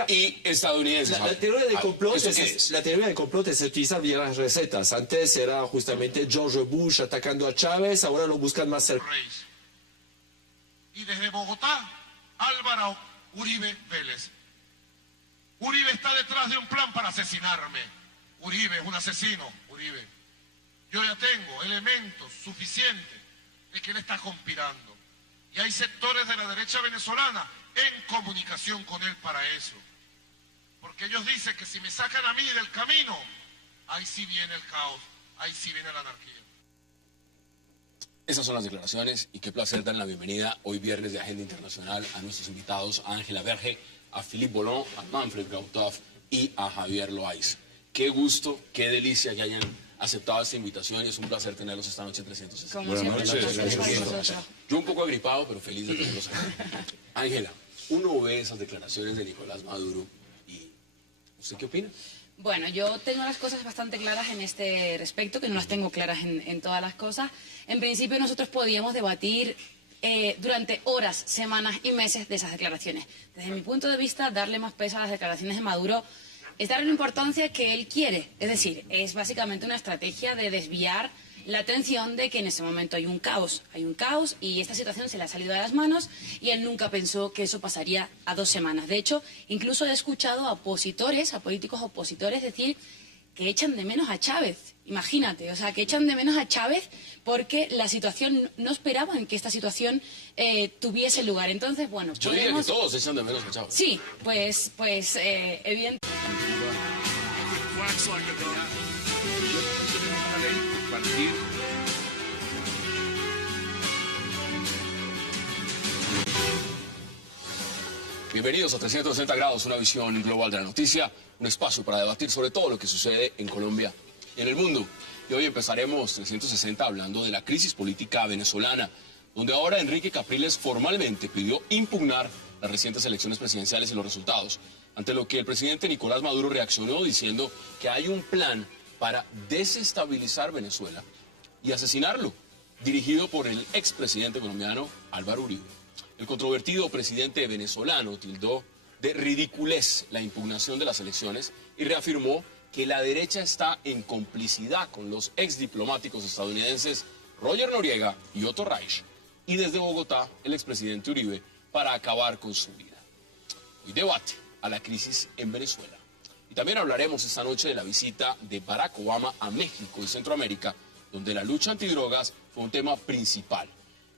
y estadounidense. La teoría del complot es utilizar viejas recetas. Antes era justamente George Bush atacando a Chávez, ahora lo buscan más cerca. Y desde Bogotá, Álvaro Uribe Vélez. Uribe está detrás de un plan para asesinarme. Uribe es un asesino, Uribe. Yo ya tengo elementos suficientes de que él está conspirando. Y hay sectores de la derecha venezolana en comunicación con él para eso. Porque ellos dicen que si me sacan a mí del camino, ahí sí viene el caos. ahí sí viene la anarquía. Esas son las declaraciones y qué placer dar la bienvenida hoy viernes de Agenda Internacional a nuestros invitados, a Ángela Verge, a Philippe Bollon, a Manfred Gautov y a Javier Loaiz. Qué gusto, qué delicia que hayan aceptado esta invitación y es un placer tenerlos esta noche en 360. Como siempre, Yo un poco agripado, pero feliz de tenerlos aquí. Ángela, uno ve esas declaraciones de Nicolás Maduro y ¿usted qué opina? Bueno, yo tengo las cosas bastante claras en este respecto, que no las tengo claras en todas las cosas. En principio nosotros podíamos debatir durante horas, semanas y meses de esas declaraciones. Desde mi punto de vista, darle más peso a las declaraciones de Maduro es darle la importancia que él quiere. Es decir, es básicamente una estrategia de desviar la atención de que en ese momento hay un caos y esta situación se le ha salido de las manos y él nunca pensó que eso pasaría a 2 semanas. De hecho, incluso he escuchado a opositores, a políticos opositores decir que echan de menos a Chávez. Imagínate, o sea, que echan de menos a Chávez porque la situación, no esperaban que esta situación tuviese lugar. Entonces, bueno, yo diría que todos echan de menos a Chávez. Sí, pues evidentemente. Bienvenidos a 360 grados, una visión global de la noticia, un espacio para debatir sobre todo lo que sucede en Colombia y en el mundo. Y hoy empezaremos 360 hablando de la crisis política venezolana, donde ahora Enrique Capriles formalmente pidió impugnar las recientes elecciones presidenciales y los resultados, ante lo que el presidente Nicolás Maduro reaccionó diciendo que hay un plan para desestabilizar Venezuela y asesinarlo, dirigido por el expresidente colombiano Álvaro Uribe. El controvertido presidente venezolano tildó de ridiculez la impugnación de las elecciones y reafirmó que la derecha está en complicidad con los exdiplomáticos estadounidenses Roger Noriega y Otto Reich, y desde Bogotá el expresidente Uribe para acabar con su vida. Hoy debate a la crisis en Venezuela. Y también hablaremos esta noche de la visita de Barack Obama a México y Centroamérica, donde la lucha antidrogas fue un tema principal.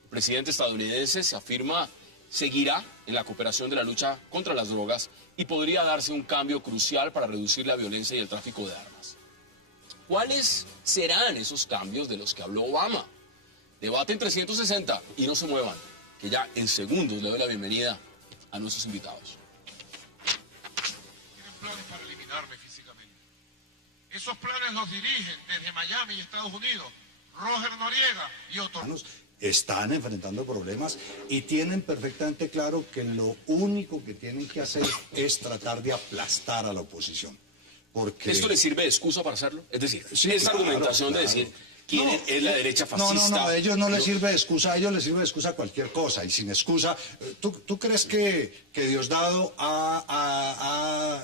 El presidente estadounidense se afirma seguirá en la cooperación de la lucha contra las drogas y podría darse un cambio crucial para reducir la violencia y el tráfico de armas. ¿Cuáles serán esos cambios de los que habló Obama? Debate en 360 y no se muevan, que ya en segundos le doy la bienvenida a nuestros invitados. Tienen planes para eliminarme físicamente. Esos planes los dirigen desde Miami y Estados Unidos Roger Noriega y Otto. Están enfrentando problemas y tienen perfectamente claro que lo único que tienen que hacer es tratar de aplastar a la oposición. Porque... ¿Esto les sirve de excusa para hacerlo? Es decir, sí, esa claro, argumentación de decir quién es la derecha fascista. No, a ellos no les sirve de excusa, a ellos les sirve de excusa cualquier cosa. Y sin excusa, ¿tú crees que Diosdado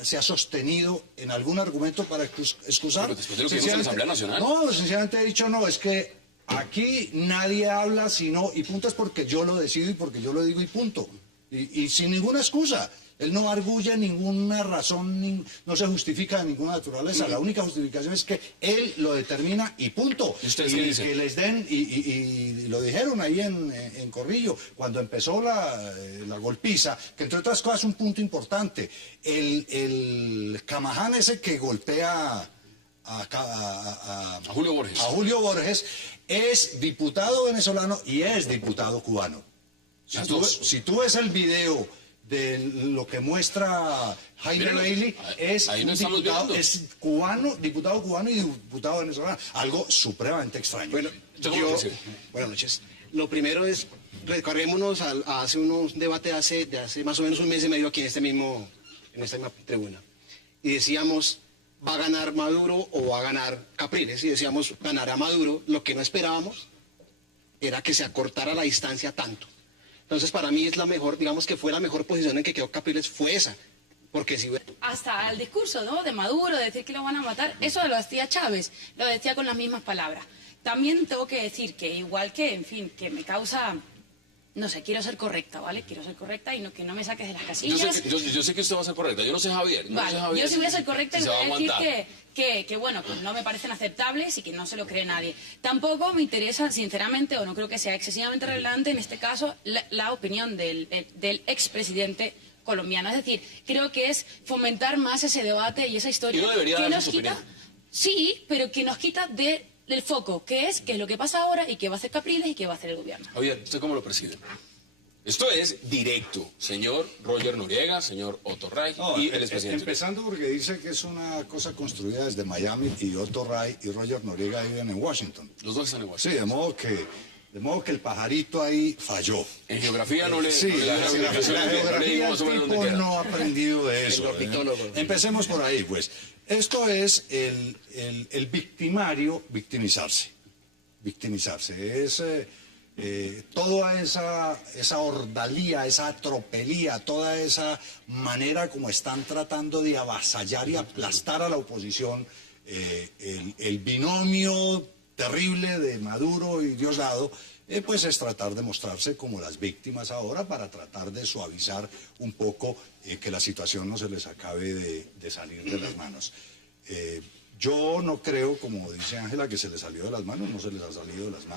se ha sostenido en algún argumento para excusar? Pero después de lo que vimos en la Asamblea Nacional. No, sencillamente he dicho no, es que aquí nadie habla sino, y punto, es porque yo lo decido y porque yo lo digo y punto. Y sin ninguna excusa. Él no arguye ninguna razón, no se justifica de ninguna naturaleza. La única justificación es que él lo determina y punto. ¿Y ustedes qué dicen? Que les den, y lo dijeron ahí en Corrillo, cuando empezó la golpiza, que entre otras cosas un punto importante, el Camaján ese que golpea a Julio Borges es diputado venezolano y es diputado cubano. Si tú ves el video de lo que muestra Jaime Bailey, es un diputado, es cubano, diputado cubano y diputado venezolano, algo supremamente extraño. Bueno, buenas noches. Lo primero es, recorrémonos a hace unos debates de hace más o menos un mes y medio aquí en esta misma tribuna. Y decíamos, ¿va a ganar Maduro o va a ganar Capriles? Y decíamos, ganará Maduro. Lo que no esperábamos era que se acortara la distancia tanto. Entonces, para mí es la mejor, digamos que fue la mejor posición en que quedó Capriles, fue esa. Porque si... Hasta el discurso, ¿no?, de Maduro, de decir que lo van a matar, eso lo decía Chávez, lo decía con las mismas palabras. También tengo que decir que igual que, en fin, que me causa... No sé, quiero ser correcta, ¿vale? Quiero ser correcta y que no me saques de las casillas. Yo sé que usted va a ser correcta, yo no sé Javier. Vale, yo sí voy a ser correcta y voy a decir que bueno, pues no me parecen aceptables y que no se lo cree nadie. Tampoco me interesa, sinceramente, o no creo que sea excesivamente relevante en este caso, la opinión del expresidente colombiano. Es decir, creo que es fomentar más ese debate y esa historia ¿Y no debería que dar nos su quita... opinión? Sí, pero que nos quita de el foco, qué es lo que pasa ahora y qué va a hacer Capriles y qué va a hacer el gobierno. Javier, ¿usted cómo lo preside? Esto es directo, señor Roger Noriega, señor Otto Reich y el expresidente. Empezando porque dice que es una cosa construida desde Miami y Otto Reich y Roger Noriega viven en Washington. Los dos están en Washington. Sí, de modo que el pajarito ahí falló. En geografía no le... Sí, no le la da una indicación, geografía no le digo el más o menos dónde tipo queda. no ha aprendido de eso. Empecemos por ahí, pues. Esto es el victimario victimizarse. Victimizarse. Es toda esa ordalía, esa tropelía, toda esa manera como están tratando de avasallar y aplastar a la oposición, el binomio terrible de Maduro y Diosdado, pues es tratar de mostrarse como las víctimas ahora para tratar de suavizar un poco que la situación no se les acabe de salir de las manos. Yo no creo, como dice Ángela, que se les salió de las manos, no se les ha salido de las manos.